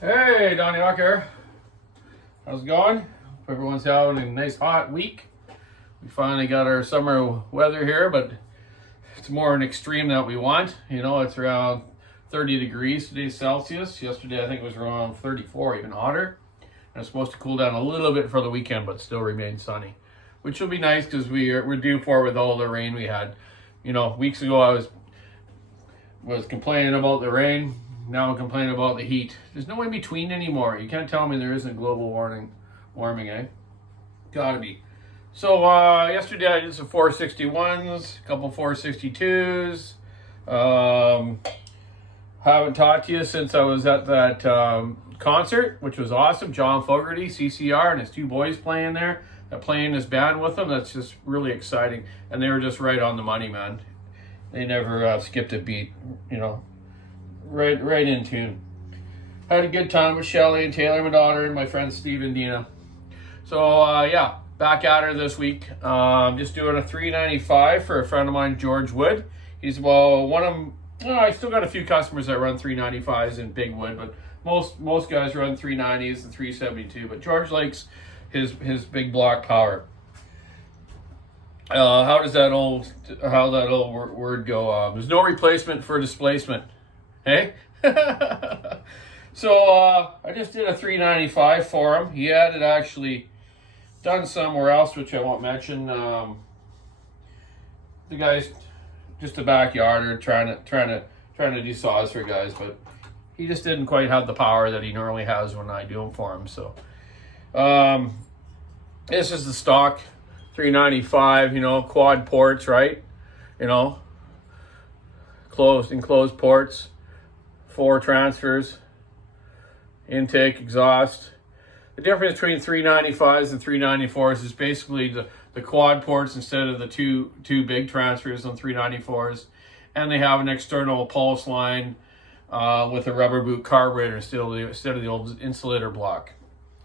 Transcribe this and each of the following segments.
Hey, Donny here. How's it going? Hope everyone's having a nice hot week. We finally got our summer weather here, but it's more an extreme that we want. You know, it's around 30 degrees today Celsius. Yesterday I think it was around 34, even hotter. And it's supposed to cool down a little bit for the weekend, but still remain sunny, which will be nice because we're due for it with all the rain we had. You know, weeks ago I was complaining about the rain. Now I'm complaining about the heat. There's no in between anymore. You can't tell me there isn't global warming, eh? Gotta be. So yesterday I did some 461s, a couple 462s. Haven't talked to you since I was at that concert, which was awesome. John Fogerty, CCR, and his two boys playing there. They're playing this band with them. That's just really exciting. And they were just right on the money, man. They never skipped a beat, you know. Right in tune. Had a good time with Shelly and Taylor, my daughter, and my friend Steve and Dina. So yeah, back at her this week. Just doing a 395 for a friend of mine, George Wood. He's one of them. I still got a few customers that run 395s in big wood, but most guys run 390s and 372. But George likes his big block power. How that old word go? There's no replacement for displacement. Hey? So I just did a 395 for him. He had it actually done somewhere else, which I won't mention. The guy's just a backyarder trying to do saws for guys, but he just didn't quite have the power that he normally has when I do them for him. So this is the stock 395, you know, quad ports, right? You know, enclosed ports. 4 transfers, intake, exhaust. The difference between 395s and 394s is basically the quad ports instead of the two big transfers on 394s, and they have an external pulse line with a rubber boot carburetor instead of the old insulator block.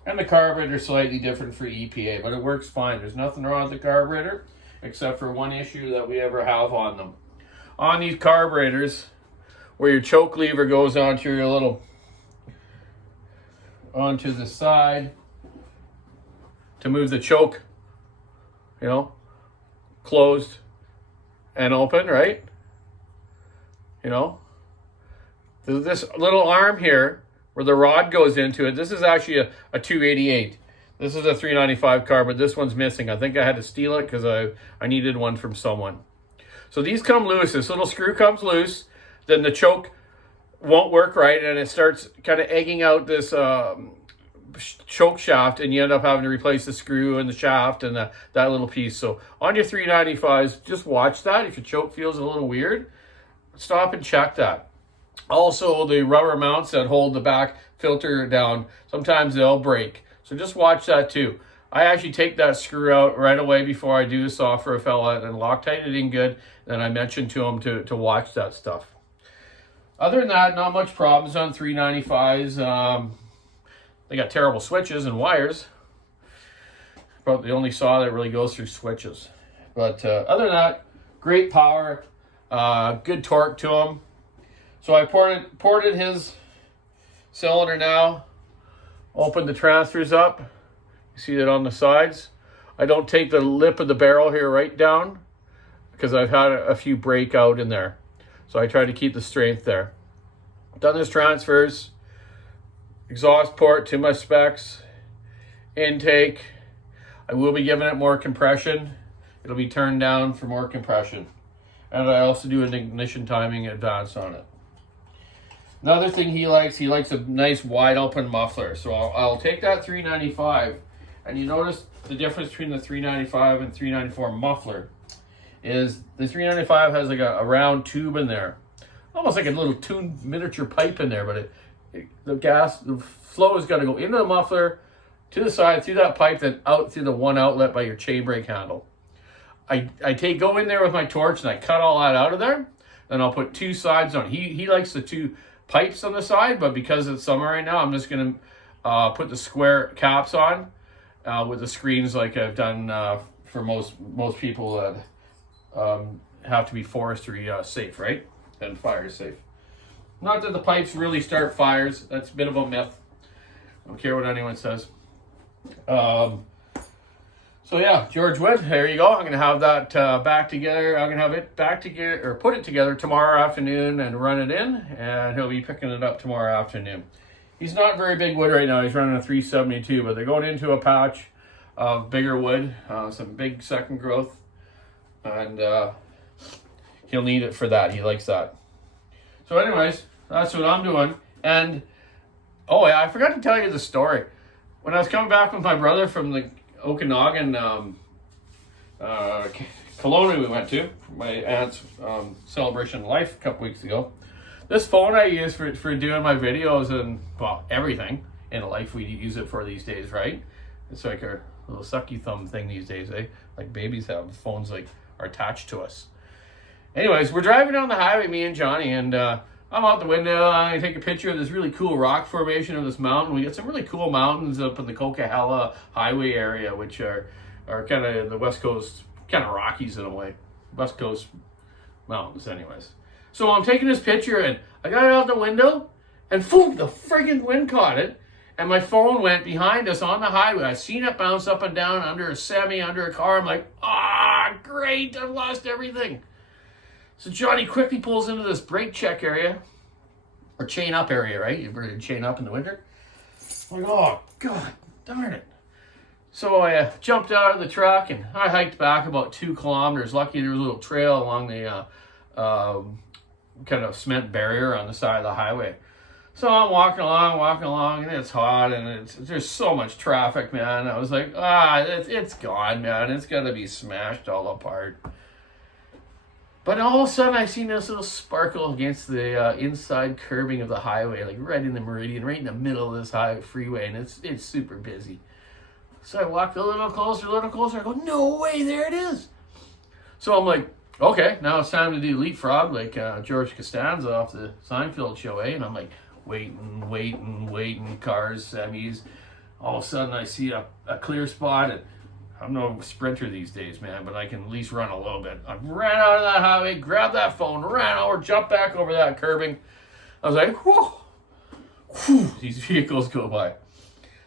And the carburetor is slightly different for EPA, but it works fine. There's nothing wrong with the carburetor except for one issue that we ever have on them. On these carburetors, where your choke lever goes onto the side to move the choke, you know, closed and open, right? You know, this little arm here where the rod goes into it, this is actually a 288. This is a 395 car, but this one's missing. I think I had to steal it because I needed one from someone. So these come loose. This little screw comes loose. Then the choke won't work right, and it starts kind of egging out this choke shaft, and you end up having to replace the screw and the shaft and that little piece. So on your 395s, just watch that. If your choke feels a little weird, stop and check that. Also, the rubber mounts that hold the back filter down, sometimes they'll break. So just watch that too. I actually take that screw out right away before I do the saw for a fella and Loctite it in good. Then I mention to him to watch that stuff. Other than that, not much problems on 395s. They got terrible switches and wires. About the only saw that really goes through switches. But other than that, great power, good torque to them. So I ported his cylinder now. Opened the transfers up. You see that on the sides. I don't take the lip of the barrel here right down because I've had a few break out in there. So I try to keep the strength there. Done his transfers. Exhaust port to my specs. Intake. I will be giving it more compression. It'll be turned down for more compression. And I also do an ignition timing advance on it. Another thing he likes a nice wide open muffler. So I'll take that 395, and you notice the difference between the 395 and 394 muffler is the 395 has like a round tube in there, almost like a little tuned miniature pipe in there, but the flow is going to go into the muffler, to the side, through that pipe, then out through the one outlet by your chain brake handle. I go in there with my torch and I cut all that out of there. Then I'll put 2 sides on. He likes the 2 pipes on the side, but because it's summer right now, I'm just going to put the square caps on with the screens like I've done for most people that have to be forestry safe, right? And fire safe. Not that the pipes really start fires. That's a bit of a myth. I don't care what anyone says. So yeah, George Wood, there you go. I'm gonna have that back together. I'm gonna have it back together, or put it together tomorrow afternoon and run it in, and he'll be picking it up tomorrow afternoon. He's not very big wood right now. He's running a 372, but they're going into a patch of bigger wood, some big second growth, and he'll need it for that. He likes that. So anyways, that's what I'm doing. And oh yeah, I forgot to tell you the story. When I was coming back with my brother from the Okanagan Kelowna we went to, my aunt's celebration of life a couple weeks ago. This phone I use for doing my videos and, well, everything in life we use it for these days, right? It's like a little sucky thumb thing these days, eh? Like babies have. Phones like are attached to us. Anyways, we're driving down the highway, me and Johnny, and I'm out the window. I'm gonna take a picture of this really cool rock formation of this mountain. We got some really cool mountains up in the Coquihalla Highway area, which are kind of the West Coast, kind of Rockies in a way. West Coast mountains, anyways. So I'm taking this picture, and I got it out the window, and boom, the friggin' wind caught it, and my phone went behind us on the highway. I seen it bounce up and down under a semi, under a car. I'm like, great, I've lost everything. So Johnny quickly pulls into this brake check area, or chain up area, right? You better chain up in the winter. I'm like, oh, God, darn it. So I jumped out of the truck, and I hiked back about 2 kilometers. Lucky there was a little trail along the kind of cement barrier on the side of the highway. So I'm walking along, and it's hot, and there's so much traffic, man. I was like, it's gone, man. It's got to be smashed all apart. But all of a sudden, I seen this little sparkle against the inside curbing of the highway, like right in the meridian, right in the middle of this freeway, and it's super busy. So I walked a little closer. I go, no way, there it is. So I'm like, okay, now it's time to do leapfrog, like George Costanza off the Seinfeld show, eh? And I'm like, waiting, cars, semis. All of a sudden, I see a clear spot, and I'm no sprinter these days, man, but I can at least run a little bit. I ran out of that highway, grabbed that phone, ran over, jumped back over that curbing. I was like, whew, these vehicles go by.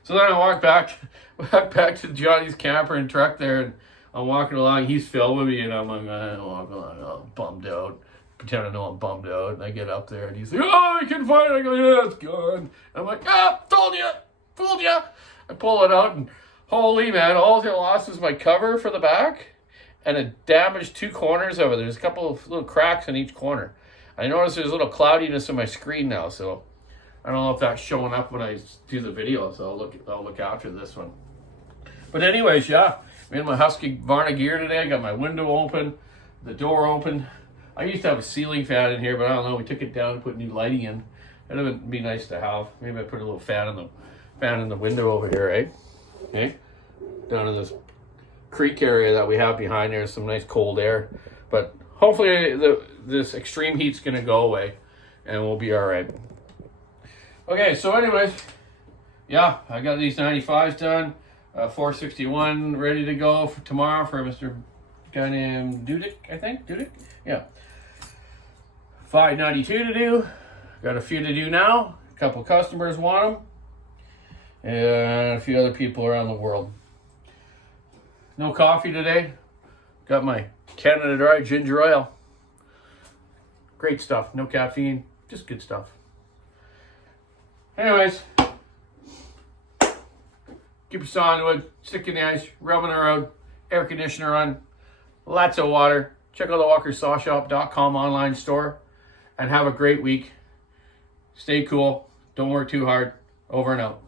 So then I walked back to Johnny's camper and truck there, and I'm walking along. He's filled with me, and I'm like, I'm walking along, all bummed out, pretending to know I'm bummed out. And I get up there, and he's like, I can find it. I go, yeah, it's gone. I'm like, told you, fooled you. I pull it out, and holy man, all I lost was my cover for the back, and it damaged 2 corners of it. There's a couple of little cracks in each corner. I noticed there's a little cloudiness in my screen now, so I don't know if that's showing up when I do the video, so I'll look after this one. But anyways, yeah, I'm in my husqvarna gear today. I got my window open, the door open. I used to have a ceiling fan in here, but I don't know. We took it down and put new lighting in. That would be nice to have. Maybe I put a little fan in the window over here, right? Okay, down in this creek area that we have behind there, some nice cold air. But hopefully this extreme heat's gonna go away, and we'll be all right. Okay, so anyways, yeah, I got these 95s done. 461 ready to go for tomorrow for Mr. guy named Dudick, I think. Dudick? Yeah. 592 to do. Got a few to do now. A couple customers want them. And a few other people around the world. No coffee today. Got my Canada Dry ginger ale. Great stuff. No caffeine. Just good stuff. Anyways. Keep your saw into it, stick in the ice, rubbing around, air conditioner on, lots of water. Check out the walkersawshop.com online store, and have a great week. Stay cool. Don't work too hard. Over and out.